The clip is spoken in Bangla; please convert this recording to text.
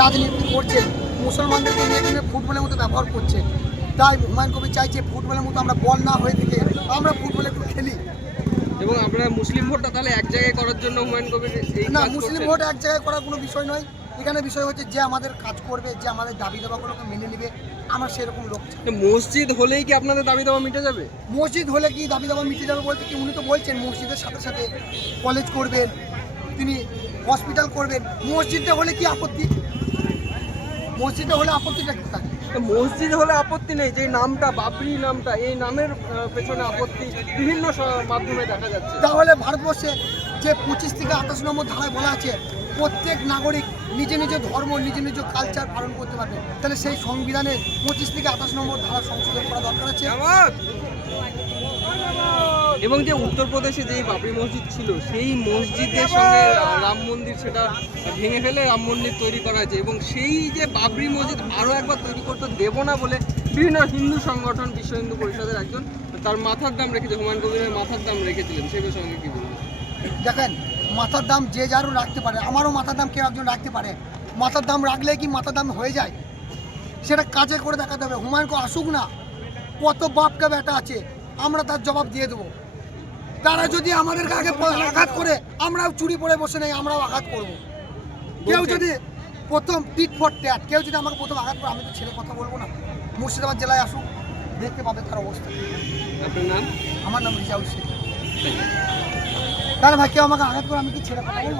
রাজনীতি করছে মুসলমানদেরকে নিয়ে এখানে ফুটবলের মতো ব্যবহার করছে। তাই হুমায়ুন কবির চাইছে ফুটবলের মতো আমরা বল না হয়ে থেকে আমরা ফুটবল একটু খেলি। এবং আপনারা মুসলিম ভোটটা তাহলে এক জায়গায় করার জন্য হুমায়ুন কবির এই না মুসলিম ভোট এক জায়গায় করার কোনো বিষয় নয়। এখানে বিষয় হচ্ছে যে আমাদের কাজ করবে যে আমাদের দাবি দাবাগুলোকে মেনে নেবে আমার সেরকম লোক মসজিদ হলেই কি আপনাদের দাবি দাবা মিটে যাবে? মসজিদ হলে কি দাবি দাবা মিটে যাবে বলতে কি উনি তো বলছেন মসজিদের সাথে সাথে কলেজ করবেন তিনি হসপিটাল করবেন। মসজিদটা হলে কি আপত্তি? মসজিদে হলে আপত্তিটা থাকে? তো মসজিদ হলে আপত্তি নেই যে নামটা বাবরি নামটা এই নামের পেছনে আপত্তি বিভিন্ন মাধ্যমে দেখা যাচ্ছে। তাহলে ভারতবর্ষে যে পঁচিশ থেকে আঠাশ নম্বর ধারায় বলা আছে প্রত্যেক নাগরিক নিজে নিজে ধর্ম নিজে নিজ কালচার পালন করতে পারবে। তাহলে সেই সংবিধানে পঁচিশ থেকে আঠাশ নম্বর ধারা সংশোধন করা দরকার আছে? এবং যে উত্তরপ্রদেশে যে বাবরি মসজিদ ছিল, সেই মসজিদের সঙ্গে রাম মন্দির সেটা ভেঙে ফেলে রাম মন্দির তৈরি করা হয়েছে। এবং সেই যে বাবরি মসজিদ আরও একবার তৈরি করতে দেব না বলে বিভিন্ন হিন্দু সংগঠন, বিশ্ব হিন্দু পরিষদের একজন, তার মাথার দাম রেখেছে, হুমায়ুন কবিরের মাথার দাম রেখেছিলেন, সে বিষয়ে কি বলবেন? দেখেন, মাথার দাম যে যারও রাখতে পারে, আমারও মাথার দাম কেউ একজন রাখতে পারে। মাথার দাম রাখলে কি মাথার দাম হয়ে যায়? সেটা কাজে করে দেখাতে হবে। হুমায়ুনকে আসুক না, কত বাপকা বেটা আছে, আমরা তার জবাব দিয়ে দেবো। তারা যদি আমাদের আগে আঘাত করে আমরাও চুরি পরে বসে নেই আমরাও আঘাত করব। কেউ যদি প্রথম টিট ফর ট্যাট কেউ যদি আমাকে প্রথম আঘাত করে আমি তো ছেলে কথা বলব না। মুর্শিদাবাদ জেলায় আসুক দেখতে পাবে তার অবস্থা। আপনার নাম? আমার নাম রিজাউল শেখ তাহলে ভাই কেউ আমাকে আঘাত করে আমি কি ছেলে কথা বলব?